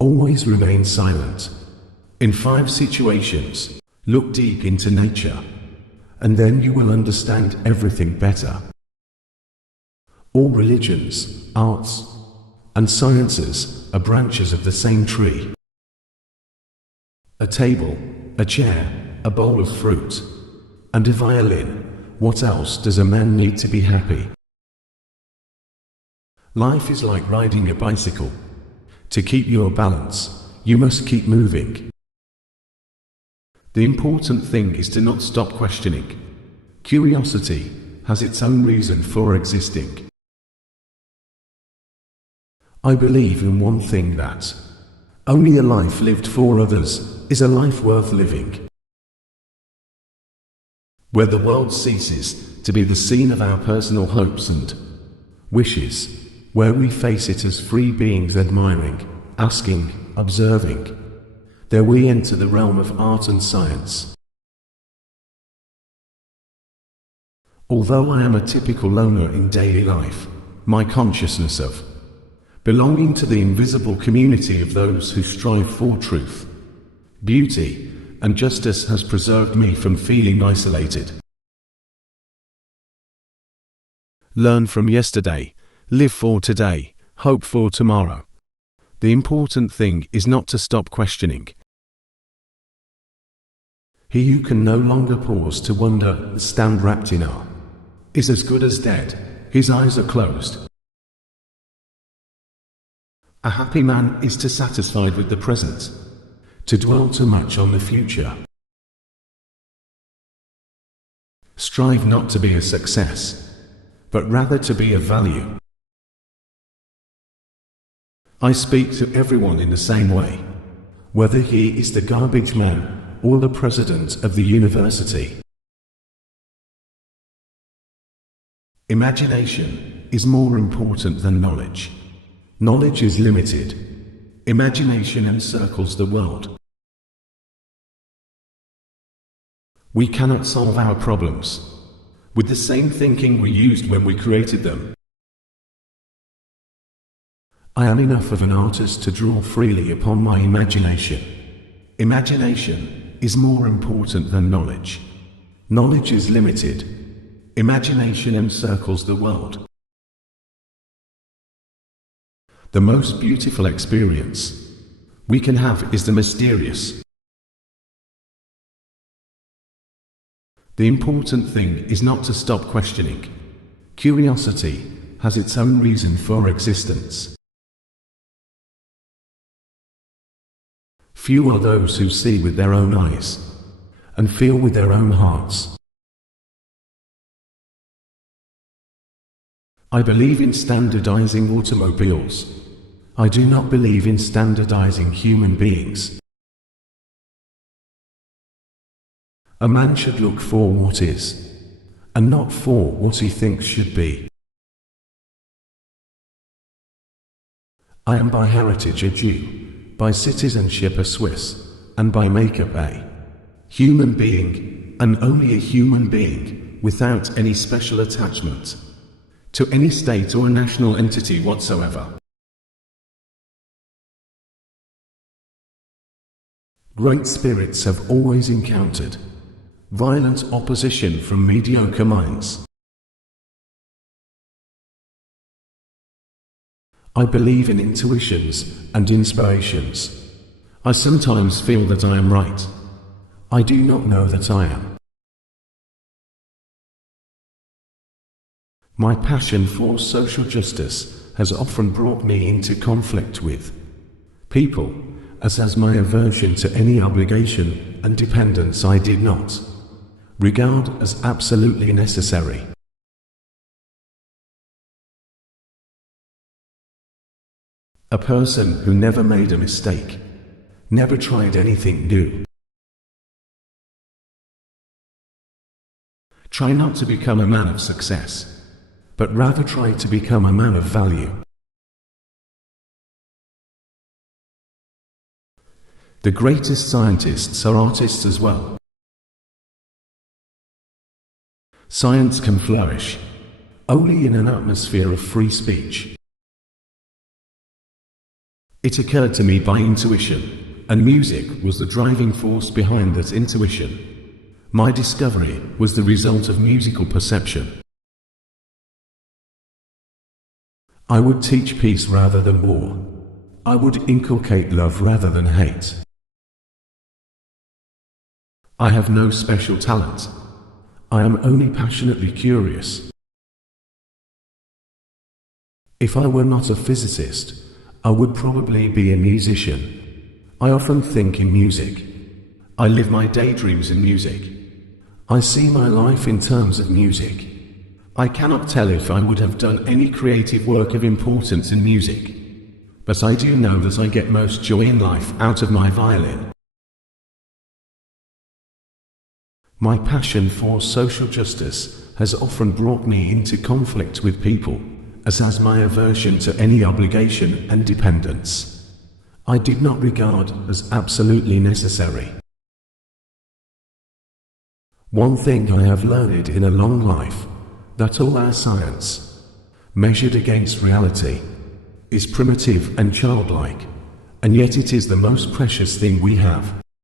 Always remain silent. In 5 situations, look deep into nature, and then you will understand everything better. All religions, arts, and sciences are branches of the same tree. A table, a chair, a bowl of fruit, and a violin. What else does a man need to be happy? Life is like riding a bicycle. To keep your balance, you must keep moving. The important thing is to not stop questioning. Curiosity has its own reason for existing. I believe in one thing, that only a life lived for others is a life worth living. Where the world ceases to be the scene of our personal hopes and wishes, where we face it as free beings admiring, asking, observing, there we enter the realm of art and science. Although I am a typical loner in daily life, my consciousness of belonging to the invisible community of those who strive for truth, beauty, and justice has preserved me from feeling isolated. Learn from yesterday, live for today, hope for tomorrow. The important thing is not to stop questioning. He who can no longer pause to wonder and stand wrapped in awe is as good as dead. His eyes are closed. A happy man is dissatisfied with the present, to dwell too much on the future. Strive not to be a success, but rather to be of value. I speak to everyone in the same way, whether he is the garbage man or the president of the university. Imagination is more important than knowledge. Knowledge is limited. Imagination encircles the world. We cannot solve our problems with the same thinking we used when we created them. I am enough of an artist to draw freely upon my imagination. Imagination is more important than knowledge. Knowledge is limited. Imagination encircles the world. The most beautiful experience we can have is the mysterious. The important thing is not to stop questioning. Curiosity has its own reason for existence. Few are those who see with their own eyes and feel with their own hearts. I believe in standardizing automobiles. I do not believe in standardizing human beings. A man should look for what is, and not for what he thinks should be. I am by heritage a Jew, by citizenship a Swiss, and by makeup a human being, and only a human being, without any special attachment to any state or national entity whatsoever. Great spirits have always encountered violent opposition from mediocre minds. I believe in intuitions and inspirations. I sometimes feel that I am right. I do not know that I am. My passion for social justice has often brought me into conflict with people, as has my aversion to any obligation and dependence I did not regard as absolutely necessary. A person who never made a mistake, never tried anything new. Try not to become a man of success, but rather try to become a man of value. The greatest scientists are artists as well. Science can flourish only in an atmosphere of free speech. It occurred to me by intuition, and music was the driving force behind that intuition. My discovery was the result of musical perception. I would teach peace rather than war. I would inculcate love rather than hate. I have no special talent. I am only passionately curious. If I were not a physicist, I would probably be a musician. I often think in music. I live my daydreams in music. I see my life in terms of music. I cannot tell if I would have done any creative work of importance in music, but I do know that I get most joy in life out of my violin. My passion for social justice has often brought me into conflict with people, as has my aversion to any obligation and dependence. I did not regard as absolutely necessary. One thing I have learned in a long life, that all our science, measured against reality, is primitive and childlike, and yet it is the most precious thing we have.